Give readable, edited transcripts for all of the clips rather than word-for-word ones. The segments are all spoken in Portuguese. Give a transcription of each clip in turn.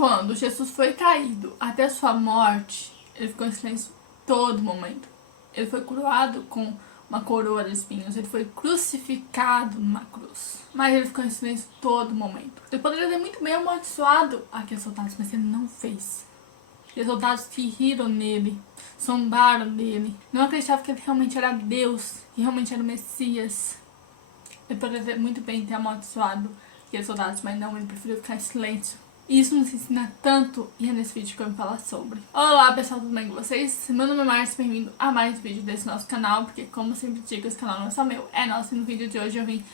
quando Jesus foi traído até a sua morte, ele ficou em silêncio todo momento. Ele foi coroado com uma coroa de espinhos, ele foi crucificado numa cruz. Mas ele ficou em silêncio todo momento. Ele poderia ter muito bem amaldiçoado aqueles soldados, mas ele não fez. Aqueles soldados que riram nele, zombaram dele, não acreditavam que ele realmente era Deus, que realmente era o Messias. Ele poderia ter muito bem ter amaldiçoado aqueles soldados, mas não, ele preferiu ficar em silêncio. E isso nos ensina tanto, e é nesse vídeo que eu vou falar sobre. Olá pessoal, tudo bem com vocês? Meu nome é Márcia, bem-vindo a mais um vídeo desse nosso canal, porque como eu sempre digo, esse canal não é só meu, é nosso. E no vídeo de hoje eu vim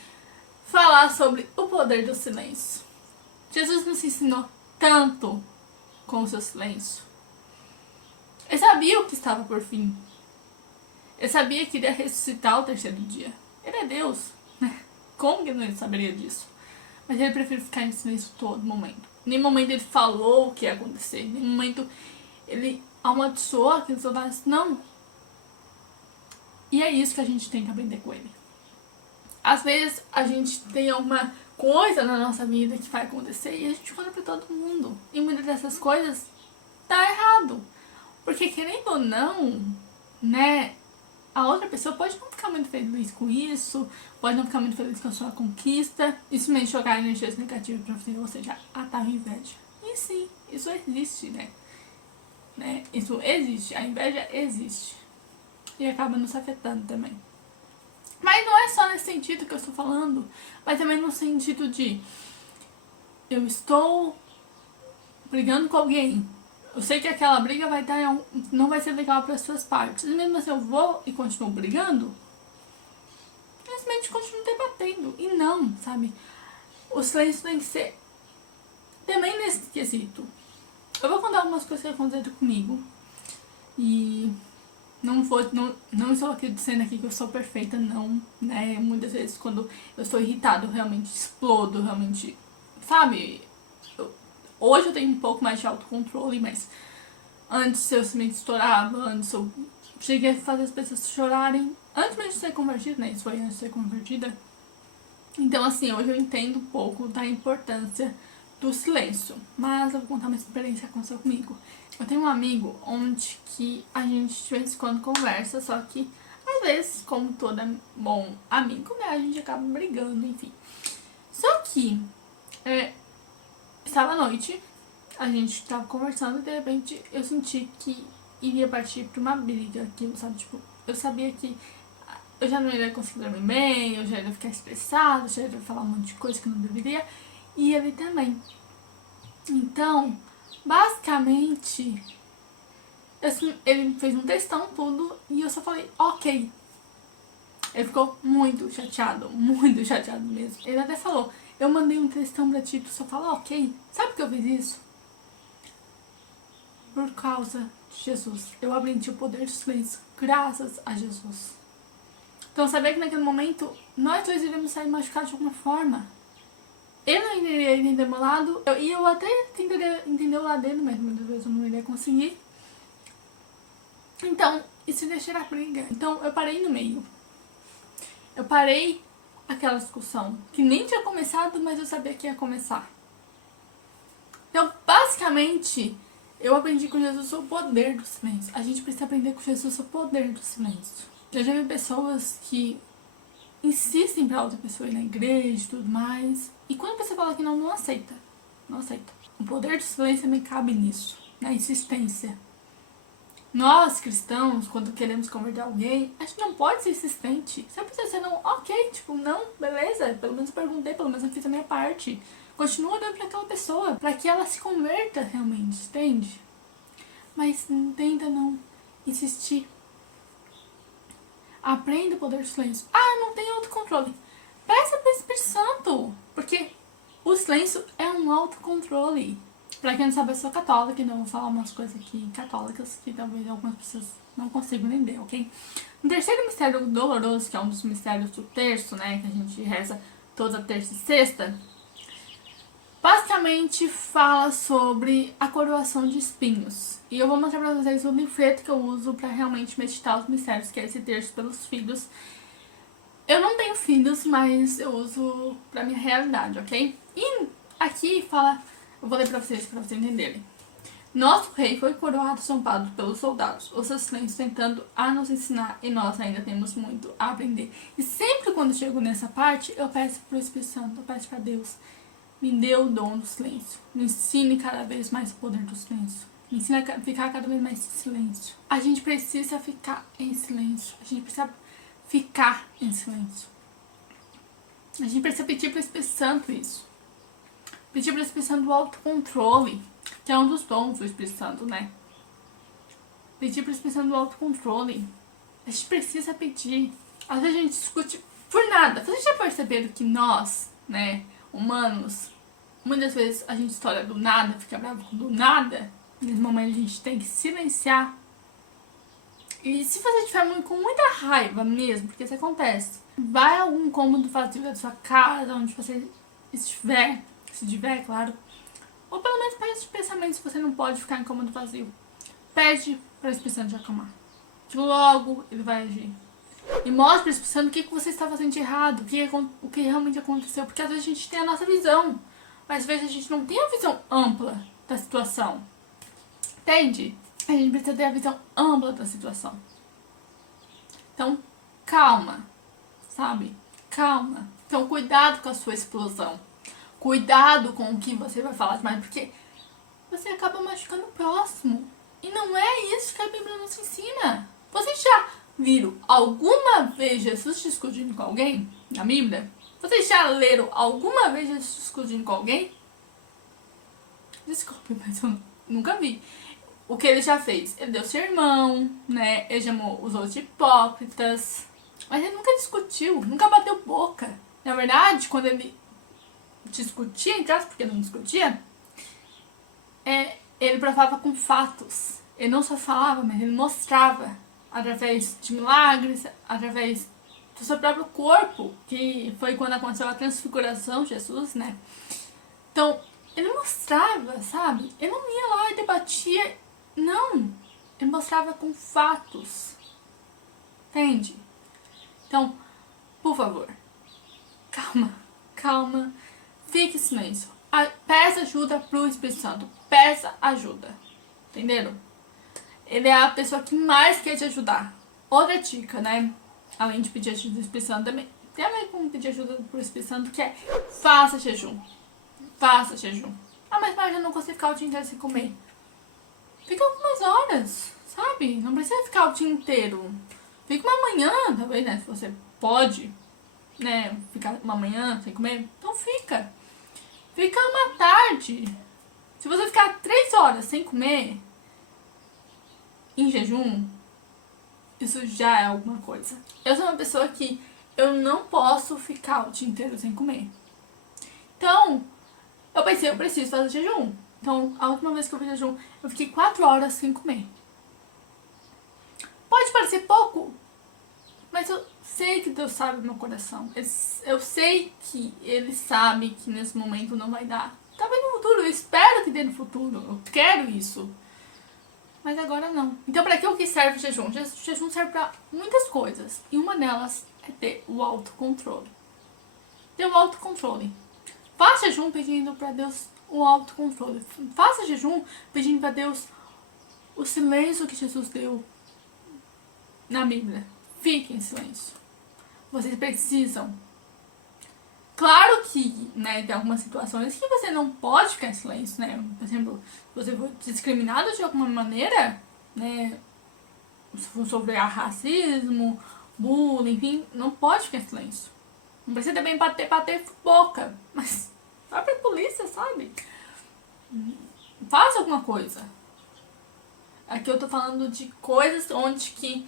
falar sobre o poder do silêncio. Jesus nos ensinou tanto com o seu silêncio. Ele sabia o que estava por fim. Ele sabia que iria ressuscitar ao terceiro dia. Ele é Deus, né? Como que ele não saberia disso? Mas ele preferiu ficar em silêncio todo momento. Em nenhum momento ele falou o que ia acontecer. Em nenhum momento ele amaldiçoou aqueles soldados. Não. E é isso que a gente tem que aprender com ele. Às vezes a gente tem alguma coisa na nossa vida que vai acontecer e a gente conta pra todo mundo. E muitas dessas coisas tá errado. Porque querendo ou não, né, a outra pessoa pode não ficar muito feliz com isso, pode não ficar muito feliz com a sua conquista. Isso mesmo, jogar energias negativas pra você, ou seja, ataque inveja. E sim, isso existe, né? Isso existe, a inveja existe. E acaba nos afetando também. Mas não é só nesse sentido que eu estou falando, mas também no sentido de eu estou brigando com alguém. Eu sei que aquela briga não vai ser legal para as suas partes. E mesmo assim eu vou e continuo brigando, simplesmente continuo debatendo. E não, sabe? O silêncio tem que ser também nesse quesito. Eu vou contar algumas coisas que aconteceram comigo. E não estou aqui dizendo aqui que eu sou perfeita, não, né? Muitas vezes quando eu estou irritado, eu realmente explodo, realmente, sabe? Hoje eu tenho um pouco mais de autocontrole, mas antes eu simplesmente estourava, antes eu cheguei a fazer as pessoas chorarem, antes mesmo de ser convertida, né? Isso foi antes de ser convertida. Então, assim, hoje eu entendo um pouco da importância do silêncio, mas eu vou contar uma experiência que aconteceu comigo. Eu tenho um amigo onde que a gente de vez em quando conversa, só que às vezes, como todo bom amigo, né, a gente acaba brigando, enfim. Só que estava à noite, a gente estava conversando e de repente eu senti que iria partir para uma briga, aquilo, sabe? Tipo, eu sabia que eu já não iria conseguir dormir bem, eu já iria ficar estressada, já iria falar um monte de coisa que não deveria, e ele também. Então, basicamente, ele fez um textão tudo e eu só falei, ok. Ele ficou muito chateado mesmo. Ele até falou, eu mandei um textão pra ti, tu só fala ok. Sabe por que eu fiz isso? Por causa de Jesus. Eu aprendi o poder do silêncio graças a Jesus. Então saber que naquele momento nós dois iríamos sair machucados de alguma forma. Eu não iria entender meu lado, e eu até tentaria entender o lado dele, mas muitas vezes eu não iria conseguir. Então, isso ia gerar briga. Então eu parei no meio. Eu parei aquela discussão, que nem tinha começado, mas eu sabia que ia começar. Então, basicamente, eu aprendi com Jesus o poder do silêncio. A gente precisa aprender com Jesus o poder do silêncio. Eu já vi pessoas que insistem pra outra pessoa ir na igreja e tudo mais, e quando a pessoa fala que não aceita. Não aceita. O poder do silêncio também cabe nisso, na insistência. Nós, cristãos, quando queremos converter alguém, a gente não pode ser insistente. Se a pessoa disser não, ok, tipo, não, beleza, pelo menos eu perguntei, pelo menos eu fiz a minha parte. Continua dando pra aquela pessoa, pra que ela se converta realmente, entende? Mas tenta não insistir. Aprenda o poder do silêncio. Ah, não tem autocontrole. Peça pro Espírito Santo, porque o silêncio é um autocontrole. Pra quem não sabe, eu sou católica, então eu vou falar umas coisas aqui católicas que talvez algumas pessoas não consigam entender, ok? No terceiro mistério doloroso, que é um dos mistérios do terço, né, que a gente reza toda terça e sexta, basicamente fala sobre a coroação de espinhos. E eu vou mostrar pra vocês o livreto que eu uso pra realmente meditar os mistérios, que é esse terço pelos filhos. Eu não tenho filhos, mas eu uso pra minha realidade, ok? E aqui fala Eu vou ler pra vocês entenderem. Nosso rei foi coroado zombado pelos soldados, os silêncios tentando a nos ensinar, e nós ainda temos muito a aprender. E sempre quando eu chego nessa parte, eu peço pro Espírito Santo, eu peço pra Deus, me dê o dom do silêncio, me ensine cada vez mais o poder do silêncio, me ensine a ficar cada vez mais em silêncio. A gente precisa ficar em silêncio, a gente precisa ficar em silêncio. A gente precisa pedir pro Espírito Santo isso. Pedir pro Espírito Santo o autocontrole, que é um dos dons do Espírito Santo, né? Pedir pro Espírito Santo o autocontrole. A gente precisa pedir. Às vezes a gente discute por nada. Vocês já perceberam que nós, né, humanos, muitas vezes a gente estoura do nada, fica bravo com do nada. Nesse momento a gente tem que silenciar. E se você estiver com muita raiva mesmo, porque isso acontece, vai a algum cômodo vazio da sua casa, onde você estiver, se tiver, claro. Ou pelo menos pede de pensamento se você não pode ficar em cômodo vazio. Pede para o Espírito Santo te acalmar. Que logo ele vai agir. E mostre para o Espírito Santo o que você está fazendo de errado, o que realmente aconteceu. Porque às vezes a gente tem a nossa visão, mas às vezes a gente não tem a visão ampla da situação. Entende? A gente precisa ter a visão ampla da situação. Então, calma, sabe? Calma. Então, cuidado com a sua explosão. Cuidado com o que você vai falar demais, porque você acaba machucando o próximo. E não é isso que a Bíblia nos ensina. Vocês já viram alguma vez Jesus discutindo com alguém na Bíblia? Vocês já leram alguma vez Jesus discutindo com alguém? Desculpe, mas eu nunca vi. O que ele já fez? Ele deu sermão, né? Ele chamou os outros de hipócritas. Mas ele nunca discutiu, nunca bateu boca. Na verdade, quando ele discutia, entre aspas, porque não discutia, ele provava com fatos. Ele não só falava, mas ele mostrava através de milagres, através do seu próprio corpo, que foi quando aconteceu a transfiguração de Jesus, né? Então, ele mostrava, sabe? Ele não ia lá e debatia, não. Ele mostrava com fatos. Entende? Então, por favor, calma, calma. Fique em silêncio. Peça ajuda pro Espírito Santo. Peça ajuda. Entenderam? Ele é a pessoa que mais quer te ajudar. Outra dica, né? Além de pedir ajuda do Espírito Santo, também tem a ver com pedir ajuda pro Espírito Santo, que é faça jejum. Faça jejum. Ah, mas eu não consigo ficar o dia inteiro sem comer. Fica algumas horas, sabe? Não precisa ficar o dia inteiro. Fica uma manhã, talvez, né? Se você pode, né? Ficar uma manhã sem comer, então fica. Fica uma tarde. Se você ficar 3 horas sem comer, em jejum, isso já é alguma coisa. Eu sou uma pessoa que eu não posso ficar o dia inteiro sem comer. Então, eu pensei, eu preciso fazer jejum. Então, a última vez que eu fiz jejum, eu fiquei 4 horas sem comer. Pode parecer pouco, mas eu sei que Deus sabe o meu coração. Eu sei que Ele sabe que nesse momento não vai dar. Talvez no futuro, eu espero que dê no futuro. Eu quero isso. Mas agora não. Então, para que serve o jejum? O jejum serve para muitas coisas. E uma delas é ter o autocontrole. Ter o autocontrole. Faça jejum pedindo para Deus o autocontrole. Faça jejum pedindo para Deus o silêncio que Jesus deu na Bíblia. Fique em silêncio. Vocês precisam. Claro que, né, tem algumas situações que você não pode ficar em silêncio, né? Por exemplo, se você for discriminado de alguma maneira, né? Se for sobre racismo, bullying, enfim, não pode ficar em silêncio. Não precisa também bater boca, mas vai pra polícia, sabe? Faça alguma coisa. Aqui eu tô falando de coisas onde que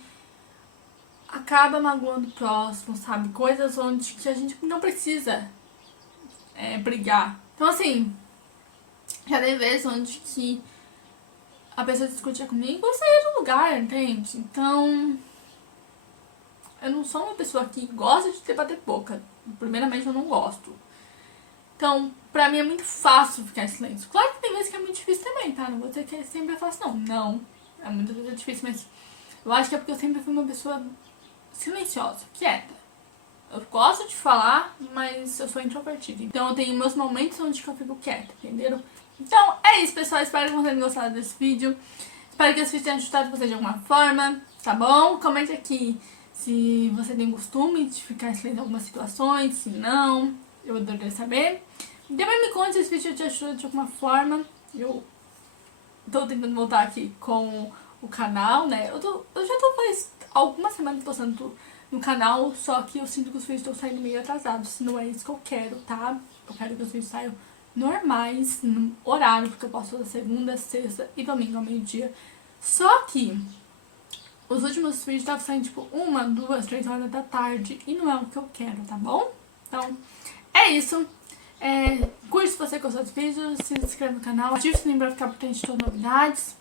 acaba magoando o próximo, sabe? Coisas onde que a gente não precisa brigar. Então, assim, já tem vezes onde que a pessoa discutia comigo, eu saía do lugar, entende? Então, eu não sou uma pessoa que gosta de bater boca. Primeiramente, eu não gosto. Então, pra mim é muito fácil ficar em silêncio. Claro que tem vezes que é muito difícil também, tá? Não vou dizer que sempre é fácil, não. Não, muitas vezes é difícil, mas eu acho que é porque eu sempre fui uma pessoa silenciosa, quieta. Eu gosto de falar, mas eu sou introvertida. Então eu tenho meus momentos onde eu fico quieta, entenderam? Então é isso, pessoal. Espero que vocês tenham gostado desse vídeo. Espero que esse vídeo tenha ajudado vocês de alguma forma, tá bom? Comente aqui se você tem costume de ficar em silêncio em algumas situações, se não. Eu adoraria saber. Também me conte se esse vídeo te ajudou de alguma forma. Eu tô tentando voltar aqui com o canal, né? Eu já tô faz algumas semanas postando no canal, só que eu sinto que os vídeos estão saindo meio atrasados. Não é isso que eu quero, tá? Eu quero que os vídeos saiam normais, no horário, porque eu posto toda segunda, sexta e domingo ao meio-dia. Só que os últimos vídeos estavam saindo tipo 1, 2, 3 horas da tarde e não é o que eu quero, tá bom? Então, é isso. Curte se você gostou dos vídeos, se inscreve no canal, ative o sininho pra ficar por dentro de todas as novidades.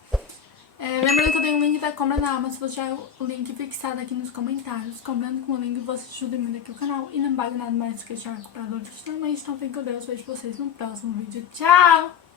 Lembrando que eu tenho um link da compra na Amazon, você já o link fixado aqui nos comentários. Comprando com o link você ajuda muito aqui o canal e não vale nada mais que deixar comprador. Finalmente, então fiquem com Deus, vejo vocês no próximo vídeo. Tchau!